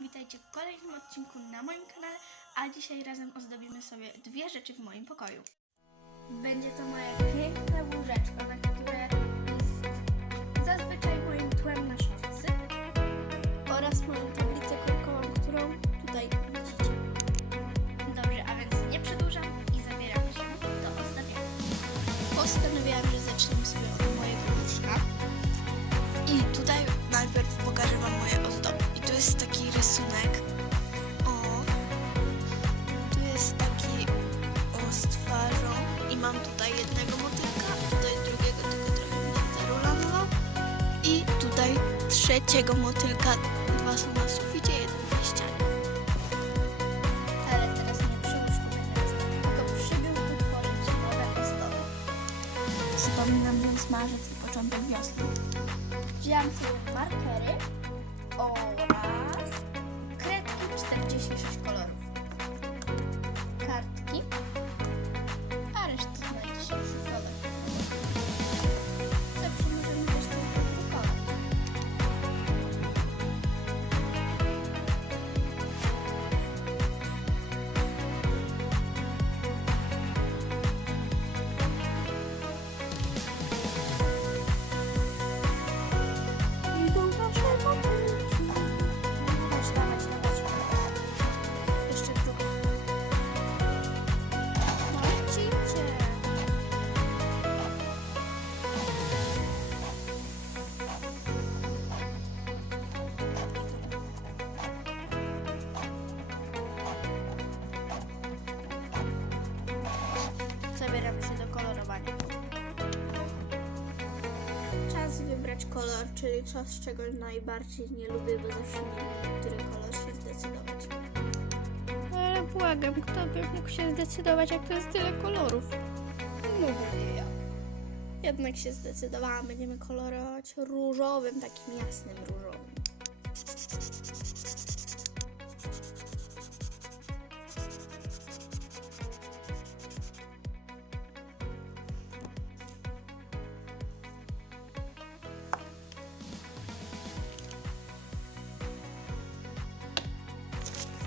witajcie w kolejnym odcinku na moim kanale, a dzisiaj razem ozdobimy sobie dwie rzeczy w moim pokoju. Będzie to moje piękne łóżeczko, na które jest zazwyczaj moim tłem na szafce oraz moją tablicę korkową, którą tutaj widzicie. Dobrze, a więc nie przedłużam i zabieram się do ozdabiania. Postanowiłam, że zaczniemy sobie trzeciego motylka. Dwa są na suficie, jeden na ścianie. Ale teraz nie przy łóżku będę tylko przybył tu tworzyć nowe ozdoby. Przypominam, jest marzec i początek wiosny. Wzięłam sobie markery oraz kredki 46 kolorów. Czas wybrać kolor, czyli coś, czego najbardziej nie lubię, bo zawsze nie wiem, który kolor się zdecydować. Ale błagam, kto by mógł się zdecydować, jak to jest tyle kolorów? Mówię ja. Jednak się zdecydowałam, będziemy kolorować różowym, takim jasnym różowym.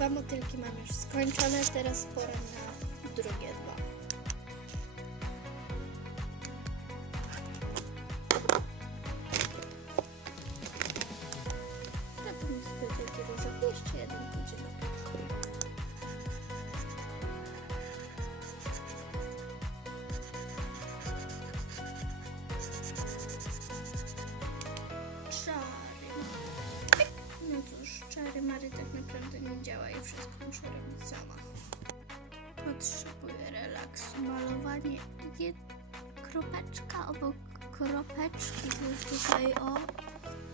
Dwa motylki mam już skończone, teraz pora na drugie dwa. Działa i wszystko muszę robić sama. Potrzebuję relaksu, malowanie nie kropeczka obok kropeczki, to już tutaj o...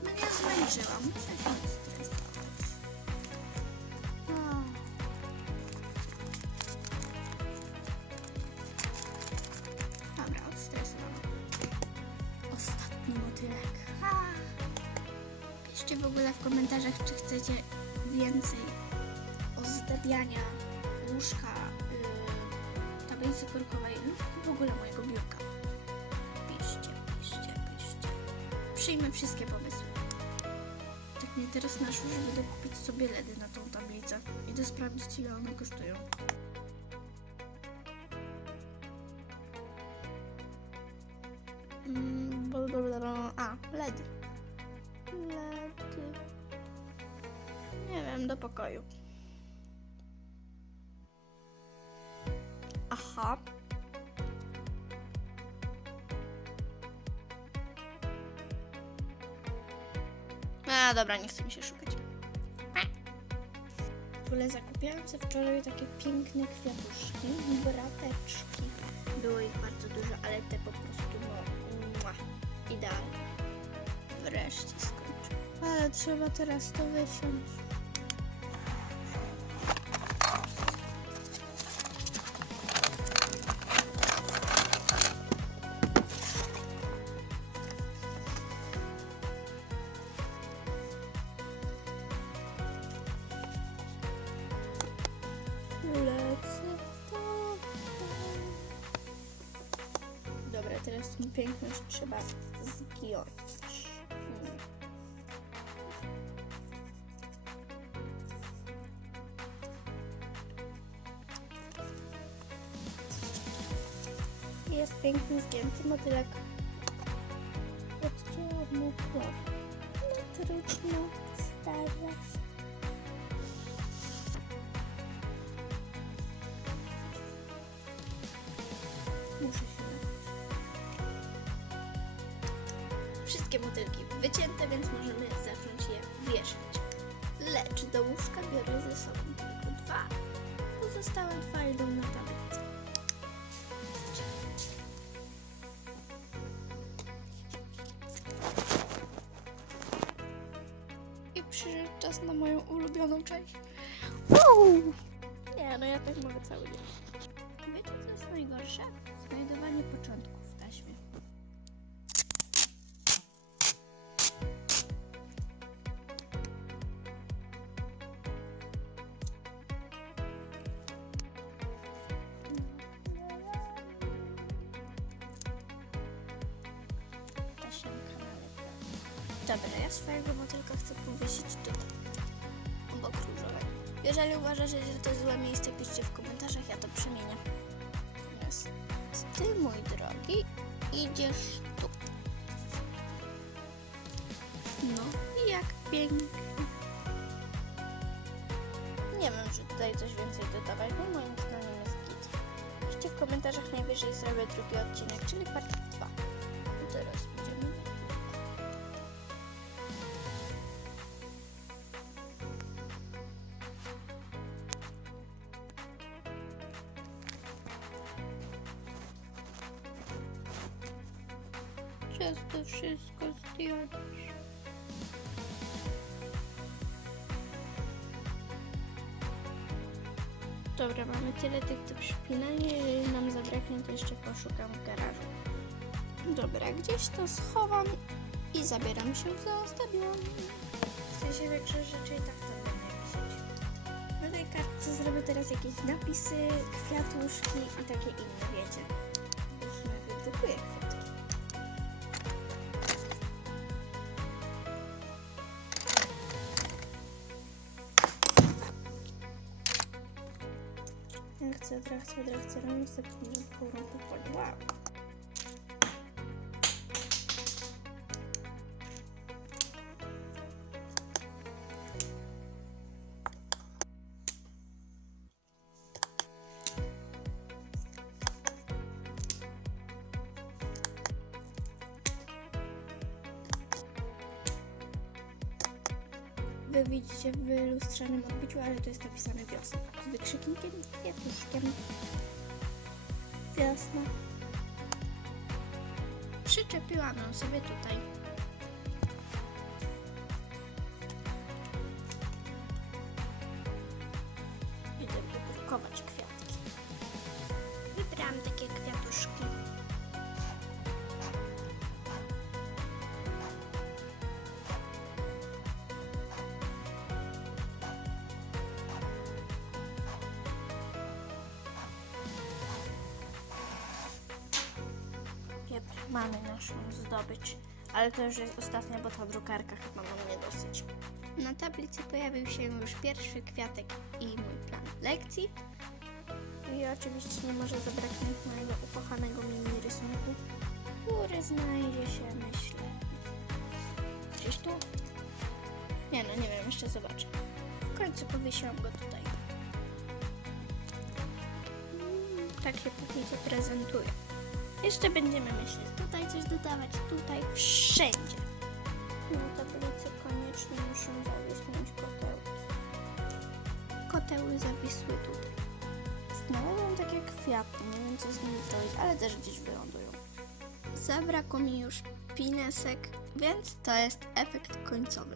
No nie zmęczyłam. Dobra, odstresowałam. Ostatni motylek. Piszcie w ogóle w komentarzach, czy chcecie więcej ozdabiania łóżka, yy, tablicy korkowej lub w ogóle mojego biurka. Piszcie, piszcie, piszcie. Przyjmę wszystkie pomysły. Tak mnie teraz naszło, że będę kupić sobie LEDy na tą tablicę. Idę sprawdzić, ile one kosztują. Mm. A, LEDy. LEDy. Nie wiem, do pokoju. Aha. A, dobra, nie chcę mi się szukać. W ogóle zakupiłam sobie wczoraj takie piękne kwiatuszki, brateczki. Było ich bardzo dużo, ale te po prostu no, mua, idealne. Wreszcie skończę. Ale trzeba teraz to wysiąść. jest piękność trzeba zdjąć. Hmm. Jest piękny zdjęty motylek oddziału motoru. No, Motoryczna starość. Lecz do łóżka biorę ze sobą tylko dwa. Pozostałe dwa idą na tablicę. I przyszedł czas na moją ulubioną część. Wow! Nie, no ja tak mogę cały dzień. Wiecie co jest najgorsze? Znajdowanie początków naszym kanale. Dobra, ja swojego motylka chcę powiesić tutaj, obok różowego. Jeżeli uważacie, że to złe miejsce, piszcie w komentarzach, ja to przemienię. Natomiast ty, mój drogi, idziesz tu. No i jak pięknie. Nie wiem, czy tutaj coś więcej dodawać, bo moim zdaniem jest git. Piszcie w komentarzach, najwyżej zrobię drugi odcinek, czyli part 2. I teraz Czas to wszystko zdjąć. Dobra, mamy tyle tych do przypinania. Jeżeli nam zabraknie, to jeszcze poszukam w garażu. Dobra, gdzieś to schowam i zabieram się za ozdabianie. W sensie większość rzeczy i tak to będę pisać. Na tej kartce zrobię teraz jakieś napisy, kwiatuszki i takie inne, wiecie. W sumie wydrukuję kwiatki. Ja chcę, chcę, chcę, chcę, chcę, pół roku chodzi. Widzicie w lustrzanym odbiciu, ale to jest napisane wiosna. Z wykrzyknikiem, kwiatuszkiem. Wiosna. Przyczepiłam ją sobie tutaj. Mamy naszą zdobycz. Ale to już jest ostatnia, bo ta drukarka chyba ma mnie dosyć. Na tablicy pojawił się już pierwszy kwiatek i mój plan lekcji. I oczywiście nie może zabraknąć mojego ukochanego mini rysunku, który znajdzie się, myślę, gdzieś tu. Nie no, nie wiem, jeszcze zobaczę. W końcu powiesiłam go tutaj. Mm, Tak się póki co prezentuje. Jeszcze będziemy myśleć, tutaj coś dodawać, tutaj, wszędzie. Na tablicy koniecznie muszę zawisnąć kotełki. Koteły zawisły tutaj. Znalazłam takie kwiaty, nie wiem co z nimi zrobić, ale też gdzieś wylądują. Zabrakło mi już pinesek, więc to jest efekt końcowy.